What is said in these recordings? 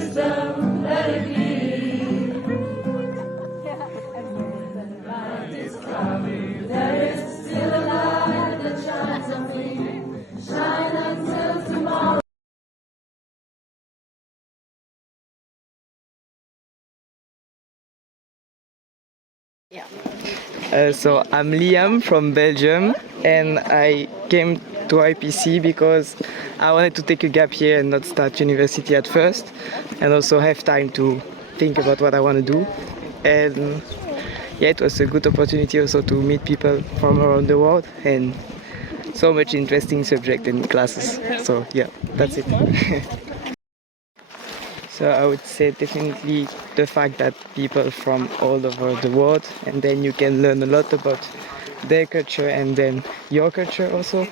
wisdom, let it be. Light is cloudy, there is still a light that shines on me. Shine until tomorrow. So I'm Liam from Belgium, and I came to IPC because I wanted to take a gap year and not start university at first, and also have time to think about what I want to do. And yeah, it was a good opportunity also to meet people from around the world and so much interesting subject and classes. So yeah, that's it. So I would say definitely the fact that people from all over the world, and then you can learn a lot about their culture and then your culture also,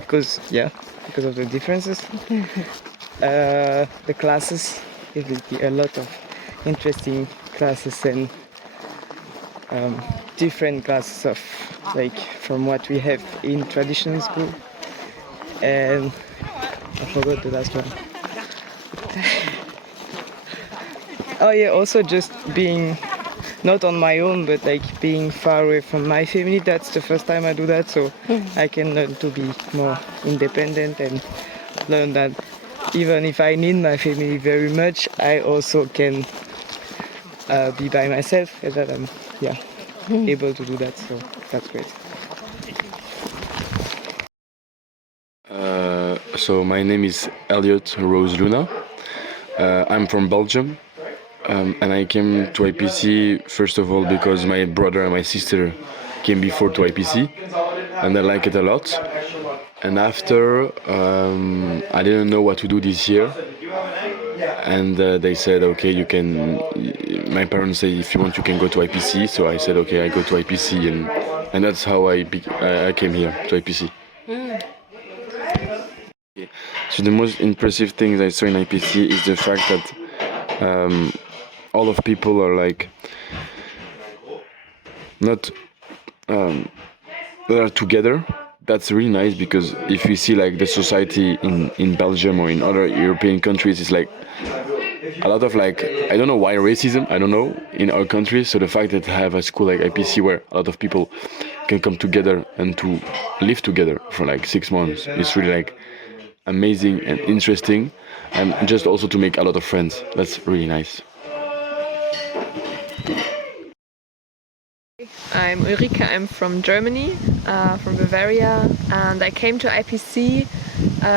because of the differences. The classes, it will be a lot of interesting classes and different classes of like from what we have in traditional school. And I forgot the last one. Oh yeah, also just being not on my own, but like being far away from my family. That's the first time I do that, so I can learn to be more independent and learn that even if I need my family very much, I also can be by myself, and that I'm able to do that. So that's great. So my name is Elliot Rose Luna. I'm from Belgium. And I came to IPC first of all because my brother and my sister came before to IPC, and I like it a lot. And after, I didn't know what to do this year, and they said, okay, you can. My parents say, if you want, you can go to IPC. So I said, okay, I go to IPC, and that's how I came here to IPC. So the most impressive things I saw in IPC is the fact that all of people are like not they are together. That's really nice, because if you see like the society in Belgium or in other European countries, it's like a lot of like, I don't know why racism, I don't know, in our country. So the fact that I have a school like IPC where a lot of people can come together and to live together for like 6 months, it's really like amazing and interesting, and just also to make a lot of friends. That's really nice. I'm Ulrike, I'm from Germany, from Bavaria, and I came to IPC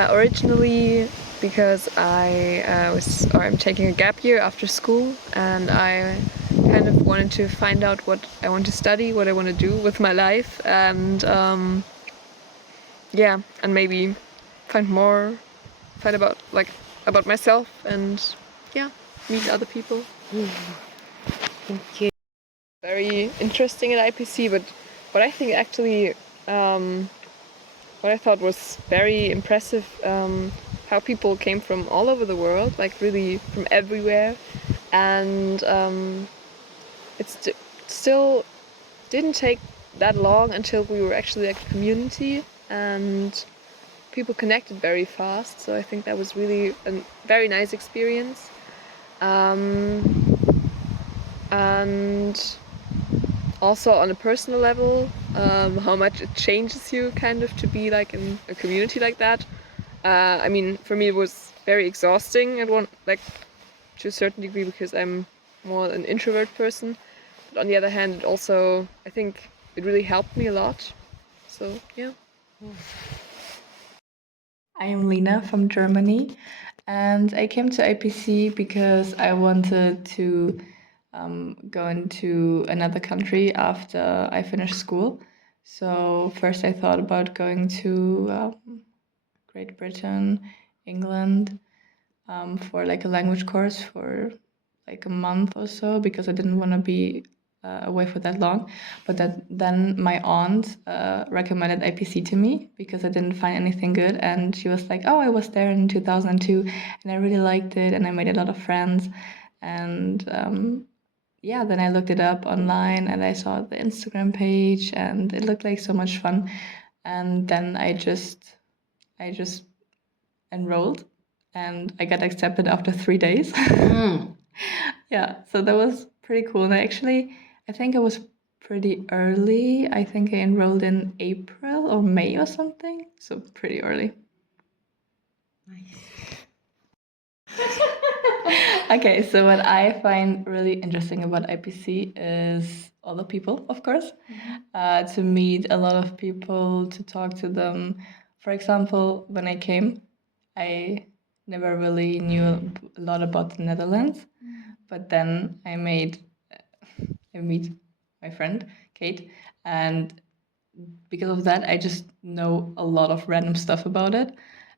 originally because I'm taking a gap year after school, and I kind of wanted to find out what I want to study, what I want to do with my life, and and maybe find about myself, and meet other people. Thank you. Very interesting at IPC, but what I think actually, what I thought was very impressive, how people came from all over the world, like really from everywhere, and still didn't take that long until we were actually like a community, and people connected very fast. So I think that was really a very nice experience. And also on a personal level, how much it changes you kind of to be like in a community like that. I mean, for me it was very exhausting at one, like to a certain degree, because I'm more an introvert person. But on the other hand, it also, I think it really helped me a lot. So yeah. I am Lena from Germany, and I came to IPC because I wanted to go into another country after I finished school. So first I thought about going to Great Britain, England, for like a language course for like a month or so, because I didn't want to be away for that long. But then my aunt recommended IPC to me because I didn't find anything good, and she was like, "Oh, I was there in 2002, and I really liked it, and I made a lot of friends." And then I looked it up online, and I saw the Instagram page, and it looked like so much fun. And then I just enrolled, and I got accepted after 3 days. Yeah, so that was pretty cool. And I think I was pretty early. I think I enrolled in April or May or something, so pretty early. Okay, so what I find really interesting about IPC is all the people, of course. To meet a lot of people, to talk to them. For example, when I came, I never really knew a lot about the Netherlands, but then I meet my friend Kate, and because of that, I just know a lot of random stuff about it.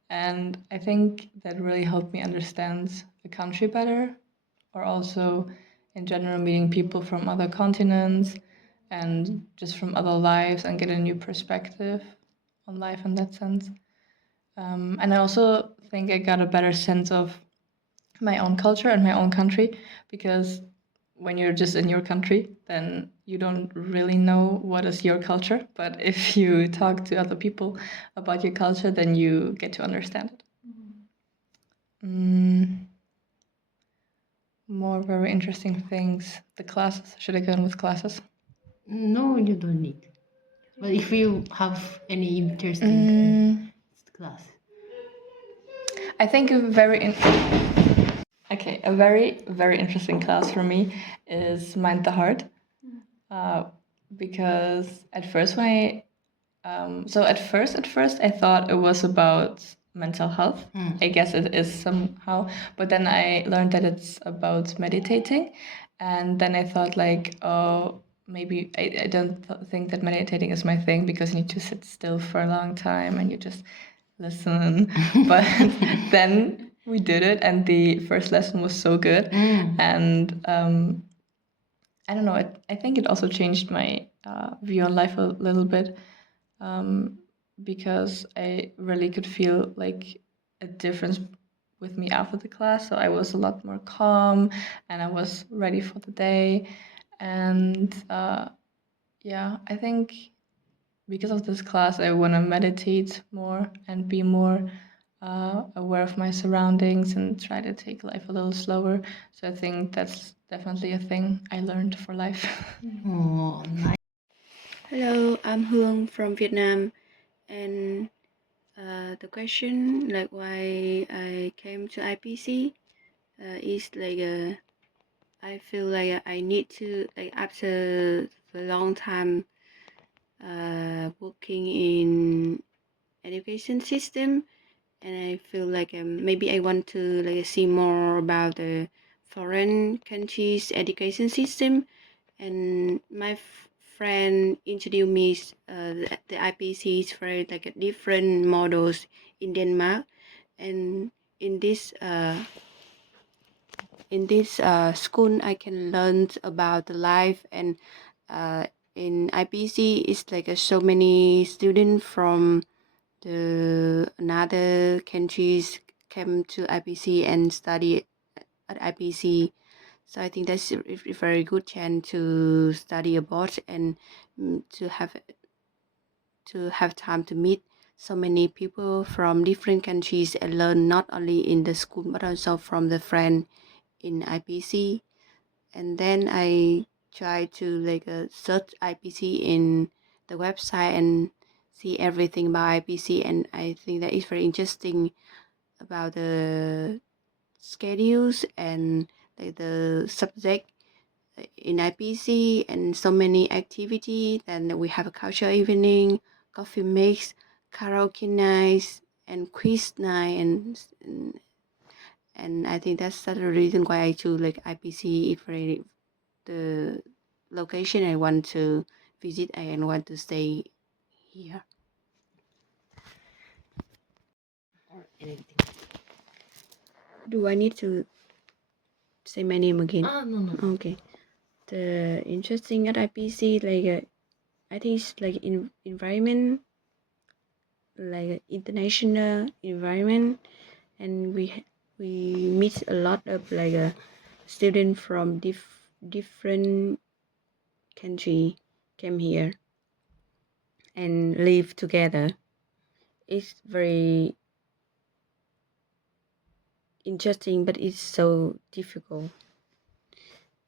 And I think that really helped me understand the country better, or also in general meeting people from other continents and just from other lives and get a new perspective on life in that sense. And I also think I got a better sense of my own culture and my own country, because when you're just in your country, then you don't really know what is your culture. But if you talk to other people about your culture, then you get to understand it. More very interesting things. The classes. Should I go on with classes? No, you don't need. But if you have any interesting class. I think a very very interesting class for me is Mind the Heart, because at first at first I thought it was about mental health. I guess it is somehow, but then I learned that it's about meditating, and then I thought like, oh, maybe I don't think that meditating is my thing, because you need to sit still for a long time and you just listen. But then we did it, and the first lesson was so good, and I don't know. I think it also changed my view on life a little bit, because I really could feel like a difference with me after the class. So I was a lot more calm, and I was ready for the day. And yeah, I think because of this class, I want to meditate more and be more aware of my surroundings and try to take life a little slower. So I think that's definitely a thing I learned for life. Oh, nice. Hello, I'm Hương from Vietnam, and the question like why I came to IPC is like I feel like I need to like after a long time working in education system, and I feel like maybe I want to like see more about the foreign countries education system, and my friend introduced me the IPCs for like different models in Denmark, and in this school I can learn about the life, and in IPC it's like so many students from the another countries came to IPC and study at IPC. So I think that's a very good chance to study abroad and to have time to meet so many people from different countries and learn not only in the school but also from the friend in IPC. And then I try to like search IPC in the website and see everything about IPC, and I think that is very interesting about the schedules and like the subject in IPC and so many activity. Then we have a culture evening, coffee mix, karaoke nights, and quiz night, and I think that's the reason why I choose like IPC. If really the location I want to visit and want to stay here. Or anything. Do I need to say my name again? No. Okay. The interesting at IPC like I think it's like environment, like international environment, and we meet a lot of like students from different country came here and live together. It's very interesting, but it's so difficult.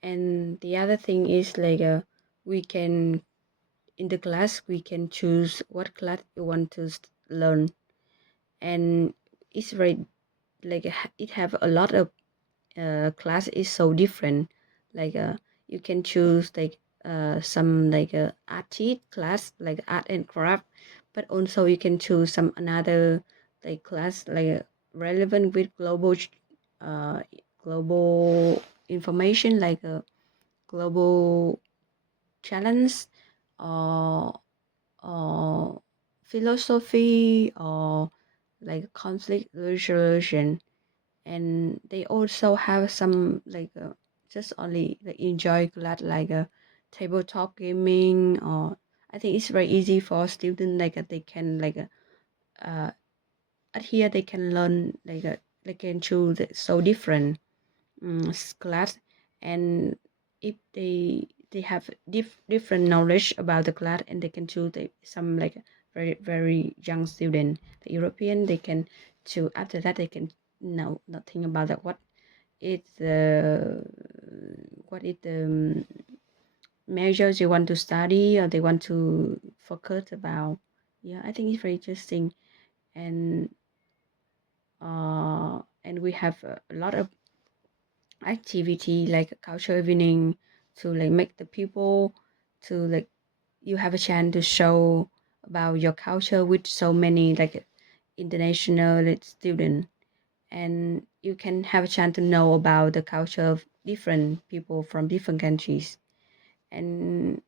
And the other thing is like we can in the class we can choose what class you want to learn, and it's very like it have a lot of class is so different. Like you can choose like some like artist class like art and craft, but also you can choose some another like class like relevant with uh global information like a global challenge or philosophy or like conflict resolution. And they also have some like just only like enjoy glad like a tabletop gaming, or I think it's very easy for students like they can like uh at here they can learn like they can choose so different class. And if they have different knowledge about the class, and they can choose some like very young student the European they can choose. After that they can know nothing about that what is the measures you want to study or they want to focus about. Yeah, I think it's very interesting. And and we have a lot of activity like culture evening to like make the people to like you have a chance to show about your culture with so many like international like, student, and you can have a chance to know about the culture of different people from different countries. And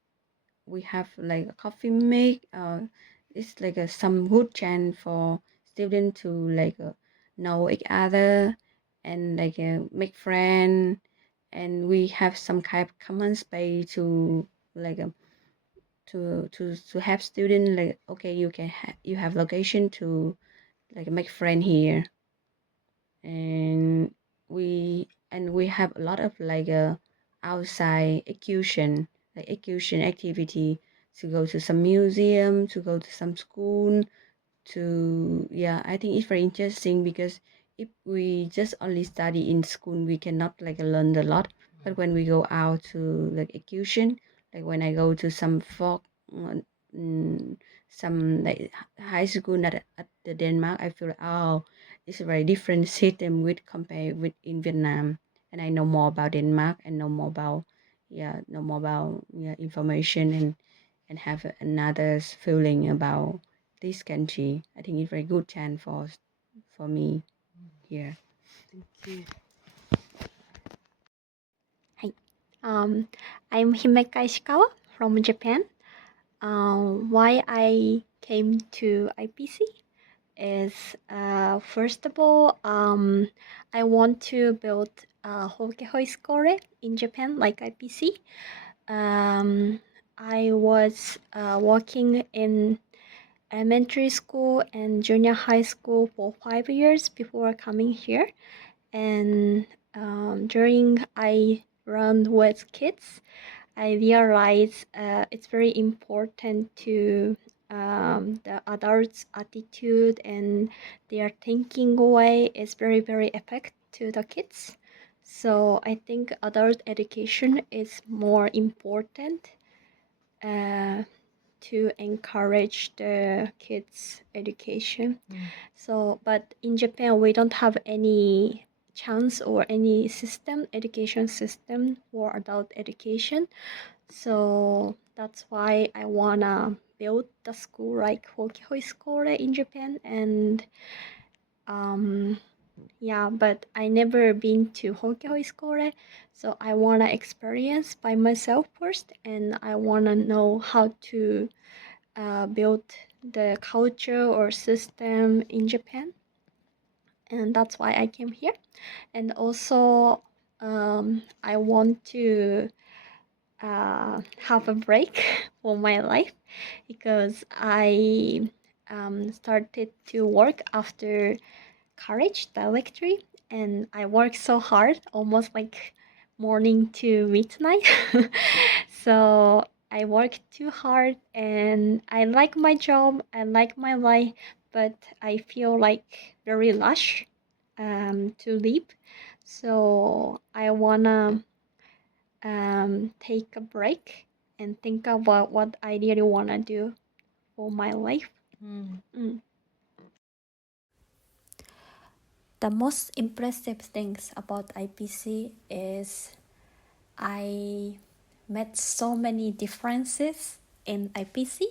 we have like a coffee make it's like some good chance for students to like know each other and like make friends. And we have some kind of common space to like to have students like okay you can you have location to like make friend here. And we have a lot of like outside excursion like excursion activity to go to some museum, to go to some school, to yeah, I think it's very interesting because if we just only study in school we cannot like learn a lot. But when we go out to like excursion, like when I go to some folk mm, some like high school at the Denmark, I feel like, oh, it's a very different system with compared with in Vietnam. And I know more about Denmark and know more about yeah information and have another feeling about this country. I think it's very good chance for me here. Hi. Um, I'm Himeka Ishikawa from Japan. Why I came to IPC is first of all, I want to build a Hokehoi Score in Japan like IPC. I was working in elementary school and junior high school for 5 years before coming here. And during I run with kids, I realize it's very important to the adults' attitude and their thinking way is very effective to the kids. So I think adult education is more important uh, to encourage the kids' education. So, but in Japan, we don't have any chance or any education system for adult education. So that's why I wanna build the school like Hokihoi School in Japan. And um, yeah, but I never been to Hokihoi School, so I wanna experience by myself first, and I wanna know how to build the culture or system in Japan, and that's why I came here. And also, I want to have a break for my life because I started to work after college directly, and I work so hard, almost like morning to midnight. So I work too hard, and I like my job, I like my life, but I feel like very lush to leave. So I wanna take a break and think about what I really wanna do for my life. Mm. The most impressive things about IPC is I met so many differences in IPC,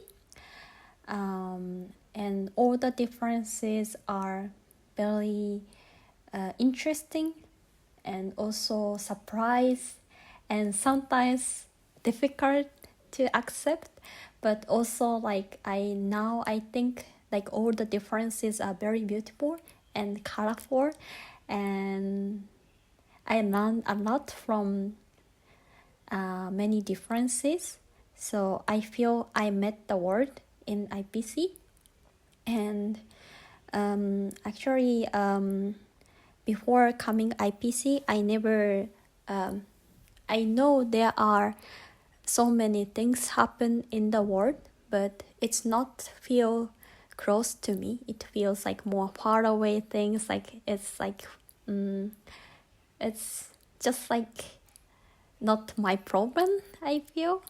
and all the differences are very interesting and also surprise and sometimes difficult to accept, but also like I think like all the differences are very beautiful and colorful, and I learned a lot from many differences. So I feel I met the world in IPC. And actually, before coming IPC, I never I know there are so many things happen in the world, but it's not feel close to me. It feels like more far away things. Like it's just like not my problem, I feel.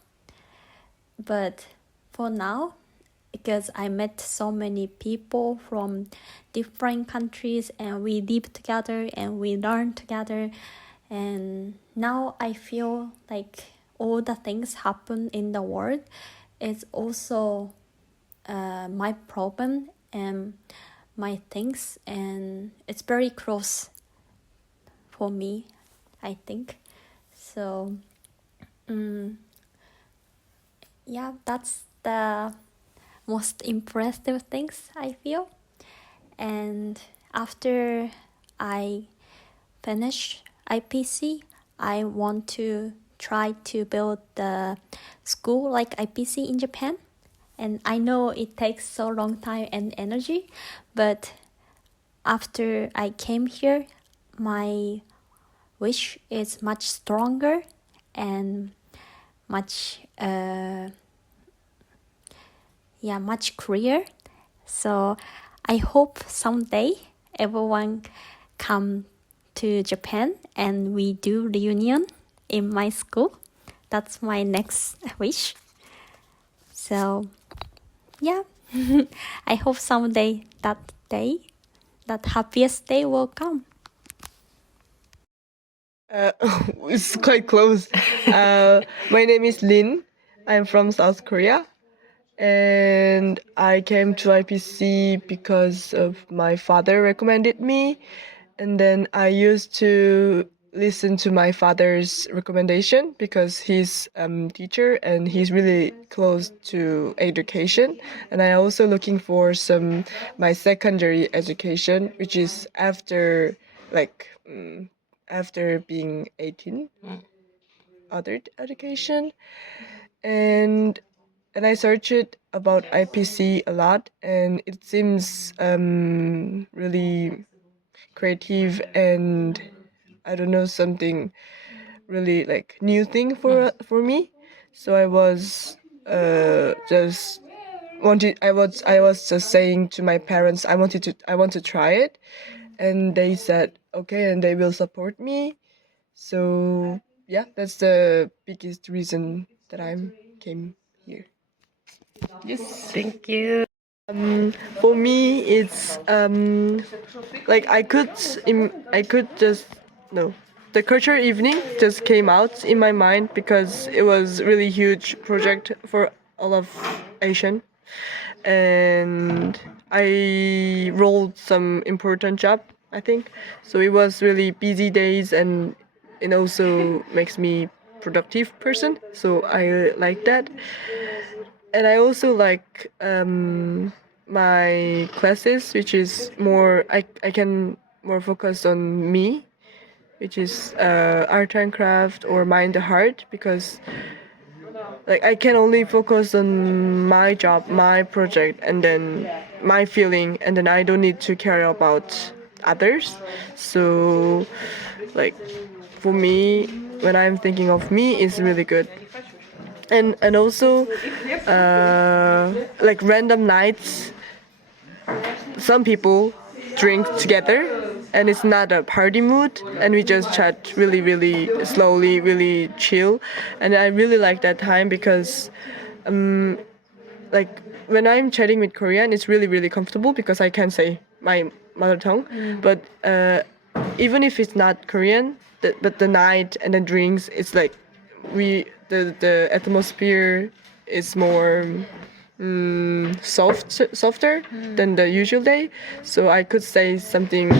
But for now, because I met so many people from different countries and we live together and we learn together, and now I feel like all the things happen in the world is also my problem and my things, and it's very close for me, I think. So yeah, that's the most impressive things I feel. And after I finish IPC, I want to try to build the school like IPC in Japan. And I know it takes so long time and energy, but after I came here, my wish is much stronger and much much clearer. So I hope someday everyone come to Japan and we do reunion in my school. That's my next wish. So yeah, I hope someday that happiest day will come. It's quite close. My name is Lin. I'm from South Korea. And I came to IPC because of my father recommended me. And then I used to listen to my father's recommendation because he's teacher and he's really close to education. And I also looking for my secondary education, which is after after being 18, other education. And I searched about IPC a lot, and it seems really creative and I don't know, something really like new thing for me. So I was just wanted. I was just saying to my parents I want to try it, and they said okay, and they will support me. So yeah, that's the biggest reason that I came here. Yes. Thank you. For me, it's like I could just no. The culture evening just came out in my mind because it was really huge project for all of Asian, and I rolled some important job, I think. So it was really busy days, and it also makes me productive person. So I like that, and I also like my classes, which is more I can more focus on me, which is art and craft or mind the heart, because like I can only focus on my job, my project, and then my feeling, and then I don't need to care about others. So like for me, when I'm thinking of me, it's really good. And also like random nights, some people drink together and it's not a party mood, and we just chat really, really slowly, really chill, and I really like that time because, like when I'm chatting with Korean, it's really, really comfortable because I can say my mother tongue, but even if it's not Korean, but the night and the drinks, it's like the atmosphere is more softer than the usual day, so I could say something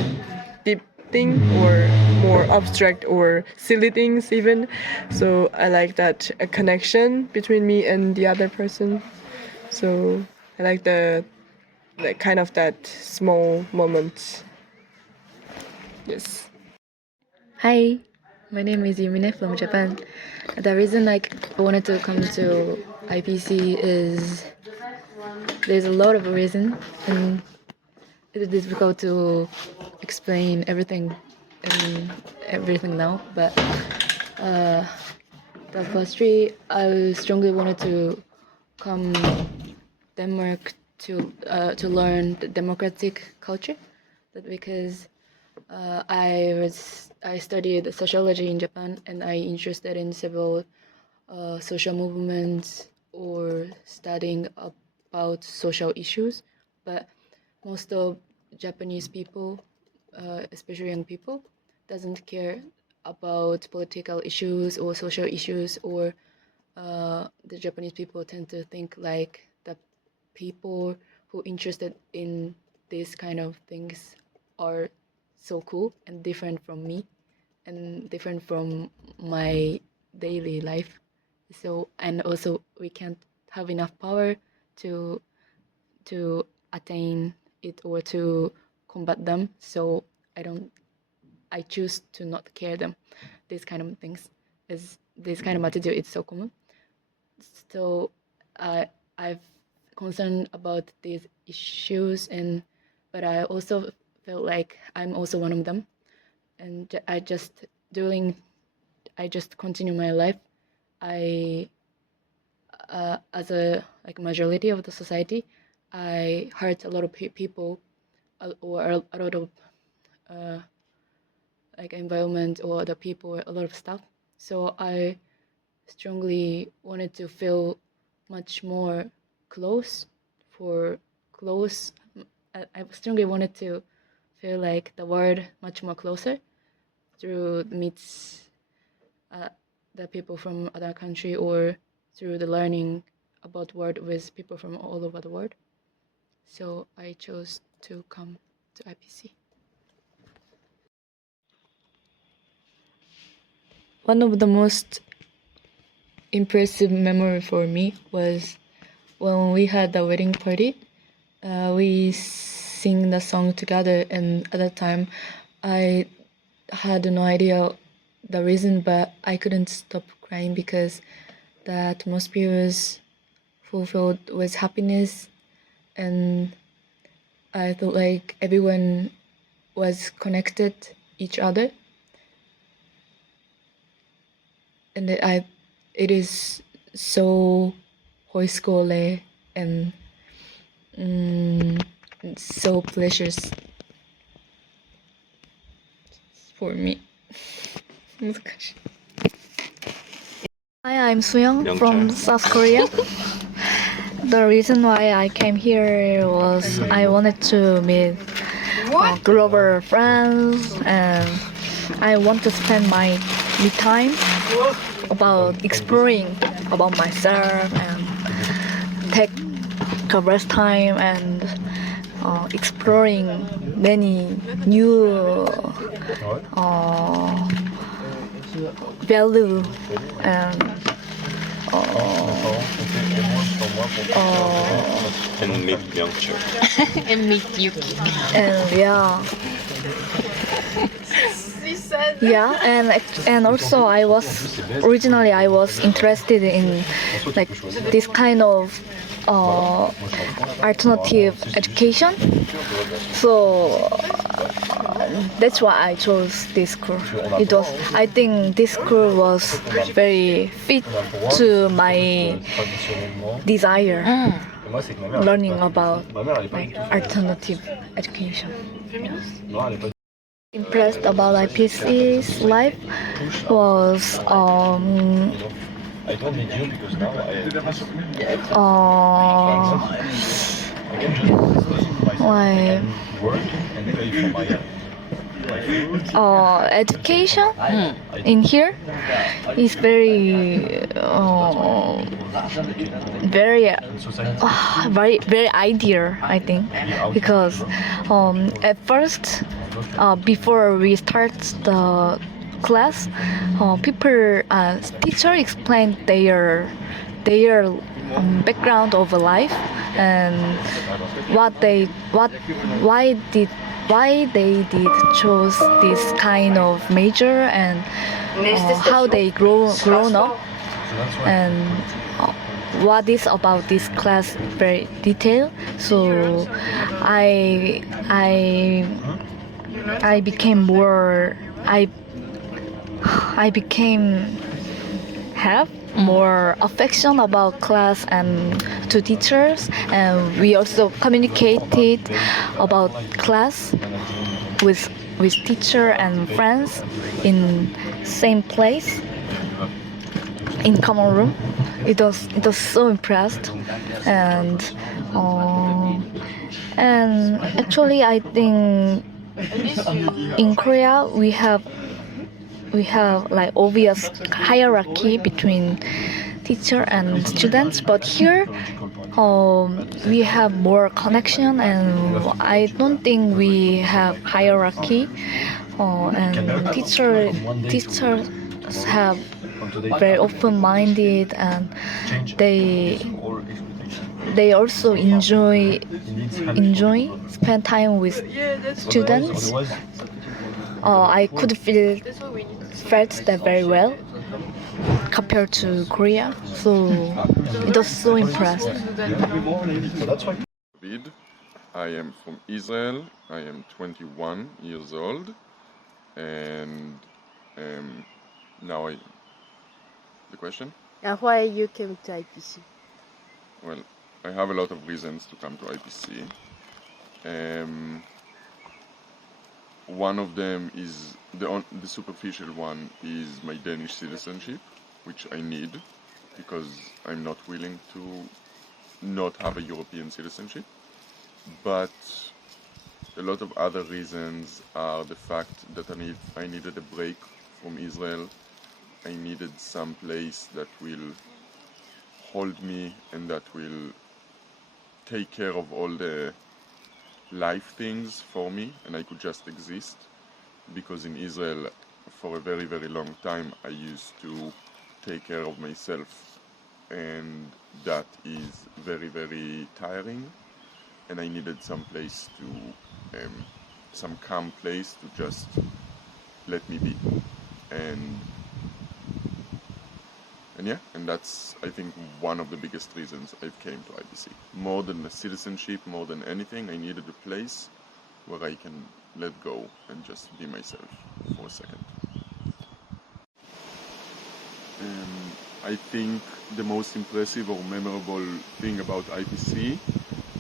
deep thing or more abstract or silly things even. So I like that a connection between me and the other person. So I like the kind of that small moment. Yes. Hi, my name is Yumine from Japan. The reason I wanted to come to IPC is there's a lot of reasons, and it is difficult to explain everything now. But the first three, I strongly wanted to come Denmark to learn the democratic culture, because I studied sociology in Japan, and I interested in several social movements or studying about social issues. But most of Japanese people, especially young people, doesn't care about political issues or social issues, or the Japanese people tend to think like the people who interested in these kind of things are so cool and different from me and different from my daily life. So, and also we can't have enough power to attain it or to combat them. So I choose to not care them. These kind of things is this kind of attitude is so common. So I've concerned about these issues, but I also felt like I'm also one of them, and I just continue my life. I as a majority of the society, I hurt a lot of people or a lot of environment or other people, a lot of stuff. So I strongly wanted to feel much more close. I strongly wanted to feel like the world much more closer through meets the people from other country, or through the learning about world with people from all over the world. So I chose to come to IPC. One of the most impressive memory for me was when we had the wedding party. We sing the song together, and at that time I had no idea the reason, but I couldn't stop crying because the atmosphere was fulfilled with happiness, and I felt like everyone was connected each other, and it is so hoiskole and so precious for me. Hi, I'm Suyong from South Korea. The reason why I came here was I wanted to meet global friends, and I want to spend my me time about exploring about myself and take the rest time and exploring many new value and meet Myungchul. And meet Yuki. and and also I was interested in like this kind of alternative education, so that's why I chose this school. I think this school was very fit to my desire, learning about like alternative education. Impressed about IPC's life was like education in here is very ideal, I think, because at first, before we start the class, teacher explained their background of life and why they did chose this kind of major and how they grown up and what is about this class very detailed. So I became more I became have more affection about class and to teachers, and we also communicated about class with teacher and friends in same place in common room. It was so impressed, and actually I think in Korea we have like obvious hierarchy between teacher and students, but here we have more connection, and I don't think we have hierarchy. And teachers have very open-minded, and they also enjoy spend time with students. I could felt that very well compared to Korea, so it was so impressed. David. I am from Israel. I am 21 years old, and now the question? Why you came to IPC? Well, I have a lot of reasons to come to IPC. One of them is the superficial one is my Danish citizenship, which I need because I'm not willing to not have a European citizenship. But a lot of other reasons are the fact that I needed a break from Israel. I needed some place that will hold me and that will take care of all the life things for me, and I could just exist, because in Israel for a very, very long time I used to take care of myself, and that is very, very tiring, and I needed some place to some calm place to just let me be, and yeah, and that's, I think, one of the biggest reasons I came to IPC. More than the citizenship, more than anything, I needed a place where I can let go and just be myself for a second. I think the most impressive or memorable thing about IPC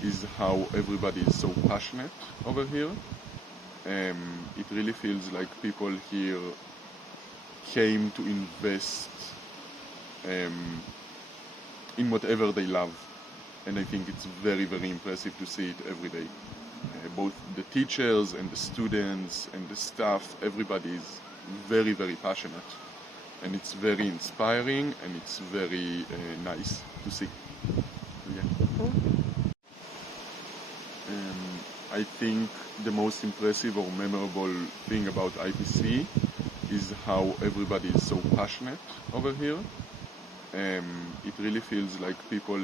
is how everybody is so passionate over here. It really feels like people here came to invest in whatever they love, and I think it's very, very impressive to see it every day. Both the teachers and the students and the staff, everybody is very, very passionate, and it's very inspiring, and it's very nice to see. Yeah. I think the most impressive or memorable thing about IPC is how everybody is so passionate over here. It really feels like people